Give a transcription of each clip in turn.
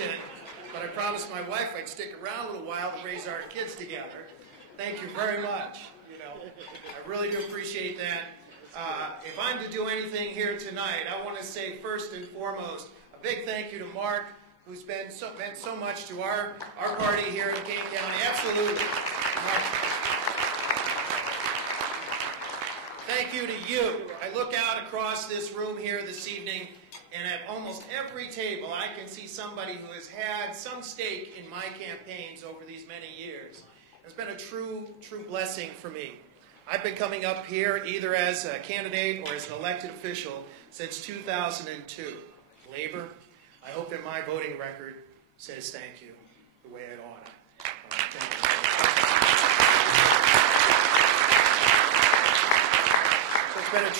unfortunate, but I promised my wife I'd stick around a little while to raise our kids together. Thank you very much. You know, I really do appreciate that. If I'm to do anything here tonight, I want to say first and foremost a big thank you to Mark, who's meant so much to our party here in Kane County. Absolutely. Mark. Thank you to you. I look out across this room here this evening, and at almost every table I can see somebody who has had some stake in my campaigns over these many years. It's been a true blessing for me. I've been coming up here either as a candidate or as an elected official since 2002. Labor, I hope that my voting record says thank you the way it ought to. Thank you. So it's been a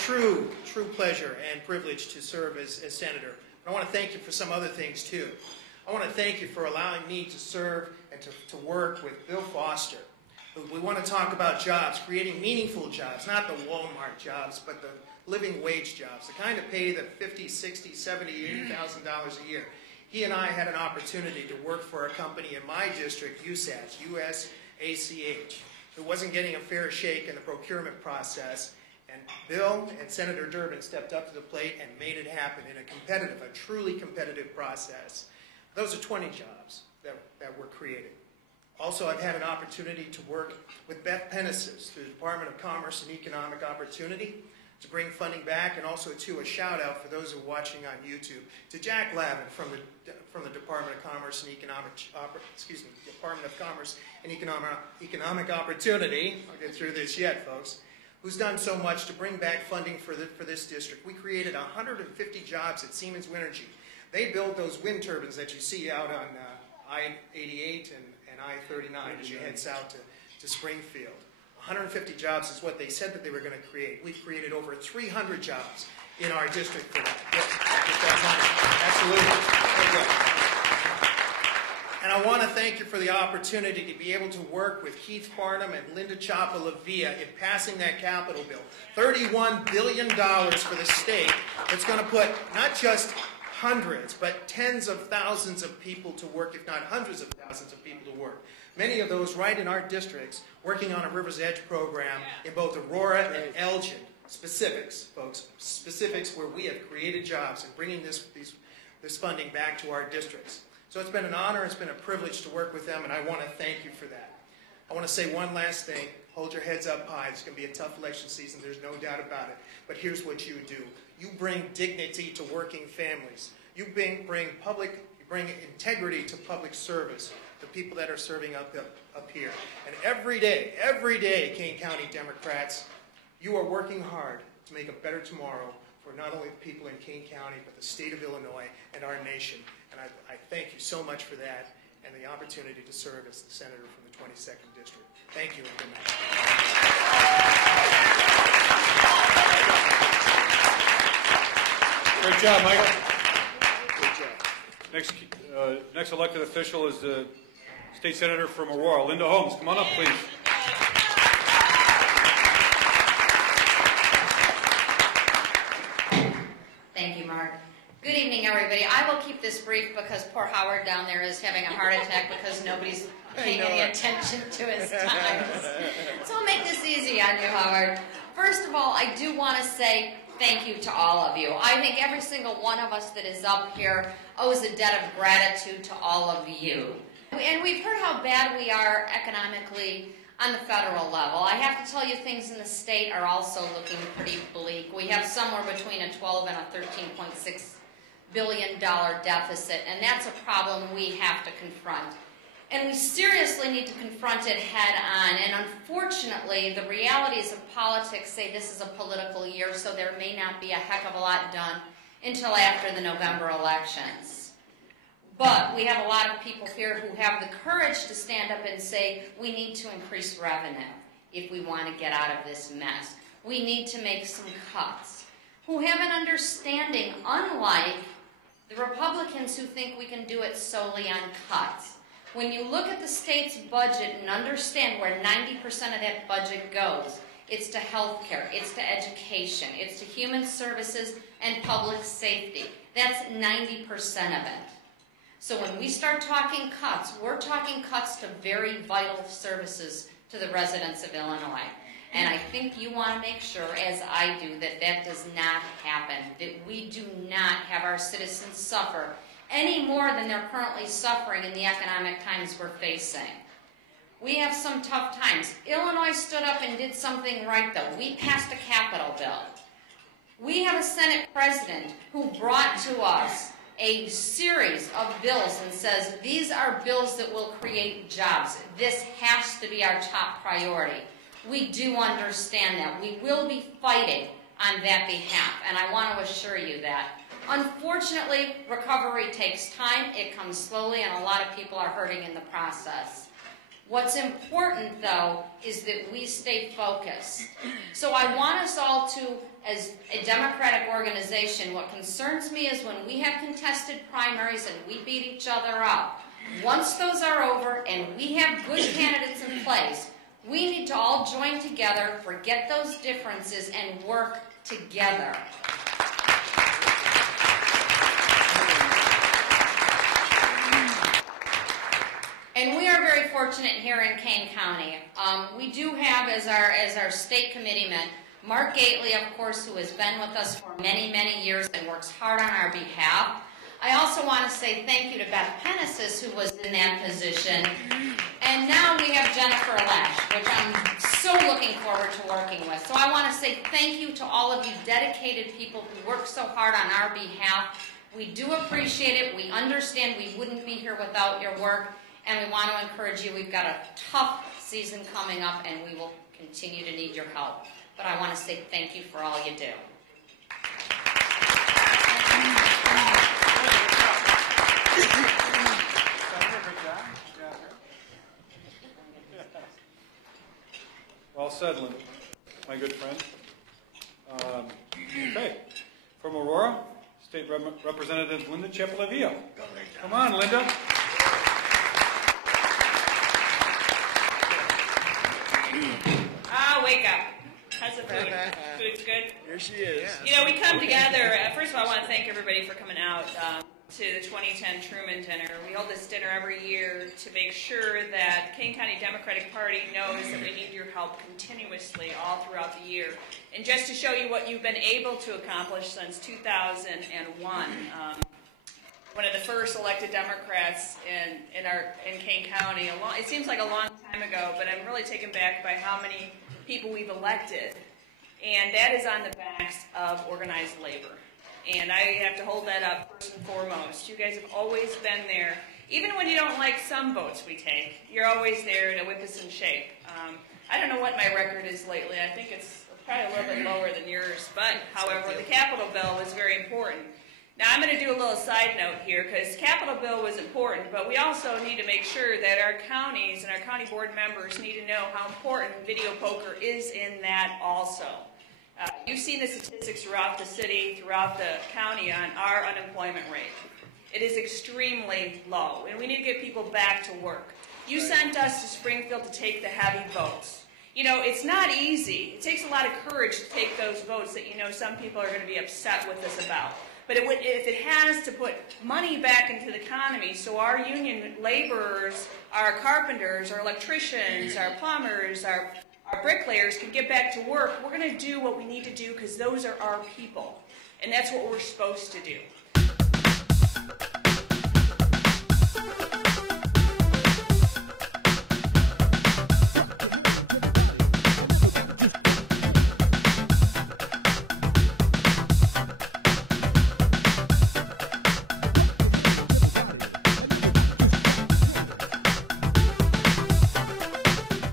true pleasure and privilege to serve as senator. But I want to thank you for some other things too. I want to thank you for allowing me to serve and to work with Bill Foster. We want to talk about jobs, creating meaningful jobs, not the Walmart jobs, but the living wage jobs, the kind of pay that $50,000, $60,000, $70,000, $80,000 a year. He and I had an opportunity to work for a company in my district, USACH, U-S-A-C-H, who wasn't getting a fair shake in the procurement process. And Bill and Senator Durbin stepped up to the plate and made it happen in a truly competitive process. Those are 20 jobs that were created. Also, I've had an opportunity to work with Beth Pennesis through the Department of Commerce and Economic Opportunity to bring funding back, and also a shout out for those who are watching on YouTube to Jack Lavin from the Department of Commerce and Economic Opportunity. I'll get through this yet, folks. Who's done so much to bring back funding for this district. We created 150 jobs at Siemens Winergy. They build those wind turbines that you see out on I-88 and I-39 as you head south to Springfield. 150 jobs is what they said that they were going to create. We've created over 300 jobs in our district for that. Yes, absolutely. And I want to thank you for the opportunity to be able to work with Keith Farnham and Linda Chapa LaVia in passing that capital bill. $31 billion for the state that's going to put not just hundreds, but tens of thousands of people to work, if not hundreds of thousands of people to work. Many of those right in our districts, working on a River's Edge program in both Aurora and Elgin. Specifics, folks, specifics where we have created jobs and bringing this funding back to our districts. So it's been an honor, it's been a privilege to work with them, and I want to thank you for that. I want to say one last thing. Hold your heads up high. It's going to be a tough election season. There's no doubt about it. But here's what you do. You bring dignity to working families. You bring integrity to public service, the people that are serving up here. And every day, Kane County Democrats, you are working hard to make a better tomorrow for not only the people in Kane County, but the state of Illinois and our nation. And I thank you so much for that and the opportunity to serve as the senator from the 22nd District. Thank you and good night. Great job, Michael. Great job. Next elected official is the state senator from Aurora, Linda Holmes. Come on up, please. Thank you, Mark. Good evening, everybody. I will keep this brief because poor Howard down there is having a heart attack because nobody's paying any attention to his times. So I'll make this easy on you, Howard. First of all, I do want to say thank you to all of you. I think every single one of us that is up here owes a debt of gratitude to all of you. And we've heard how bad we are economically on the federal level. I have to tell you, things in the state are also looking pretty bleak. We have somewhere between a 12 and a $13.6 billion deficit, and that's a problem we have to confront. And we seriously need to confront it head on. And unfortunately, the realities of politics say this is a political year, so there may not be a heck of a lot done until after the November elections. But we have a lot of people here who have the courage to stand up and say, we need to increase revenue if we want to get out of this mess. We need to make some cuts. Who have an understanding, unlike the Republicans who think we can do it solely on cuts. When you look at the state's budget and understand where 90% of that budget goes, it's to health care, it's to education, it's to human services and public safety. That's 90% of it. So when we start talking cuts, we're talking cuts to very vital services to the residents of Illinois. And I think you want to make sure, as I do, that that does not happen, that we do not have our citizens suffer any more than they're currently suffering in the economic times we're facing. We have some tough times. Illinois stood up and did something right, though. We passed a capital bill. We have a Senate president who brought to us a series of bills and says, these are bills that will create jobs. This has to be our top priority. We do understand that. We will be fighting on that behalf, and I want to assure you that. Unfortunately, recovery takes time. It comes slowly, and a lot of people are hurting in the process. What's important, though, is that we stay focused. So I want us all to, as a Democratic organization, what concerns me is when we have contested primaries and we beat each other up. Once those are over and we have good candidates in place, we need to all join together, forget those differences, and work together. And we are very fortunate here in Kane County. We do have as our state committeeman, Mark Gately, of course, who has been with us for many, many years and works hard on our behalf. I also want to say thank you to Beth Pennesis, who was in that position. And now we have Jennifer Lash, which I'm so looking forward to working with. So I want to say thank you to all of you dedicated people who work so hard on our behalf. We do appreciate it. We understand we wouldn't be here without your work. And we want to encourage you. We've got a tough season coming up, and we will continue to need your help. But I want to say thank you for all you do. Well said, Linda, my good friend. Okay, from Aurora, State Representative Linda Chapa LaVia. Come on, Linda. Wake up. How's the food? Food's good? Here she is. You know, we come together. First of all, I want to thank everybody for coming out to the 2010 Truman dinner. We hold this dinner every year to make sure that Kane County Democratic Party knows that we need your help continuously all throughout the year. And just to show you what you've been able to accomplish since 2001, one of the first elected Democrats in Kane County. It seems like a long time ago, but I'm really taken back by how many people we've elected, and that is on the backs of organized labor. And I have to hold that up first and foremost. You guys have always been there. Even when you don't like some votes we take, you're always there to whip us in shape. I don't know what my record is lately. I think it's probably a little bit lower than yours. But, however, the Capitol bill was very important. Now, I'm going to do a little side note here, because Capitol bill was important, but we also need to make sure that our counties and our county board members need to know how important video poker is in that also. You've seen the statistics throughout the city, throughout the county on our unemployment rate. It is extremely low, and we need to get people back to work. You sent us to Springfield to take the heavy votes. You know, it's not easy. It takes a lot of courage to take those votes that you know some people are going to be upset with us about. But if it has to put money back into the economy so our union laborers, our carpenters, our electricians, our plumbers, our bricklayers can get back to work, we're going to do what we need to do because those are our people. And that's what we're supposed to do.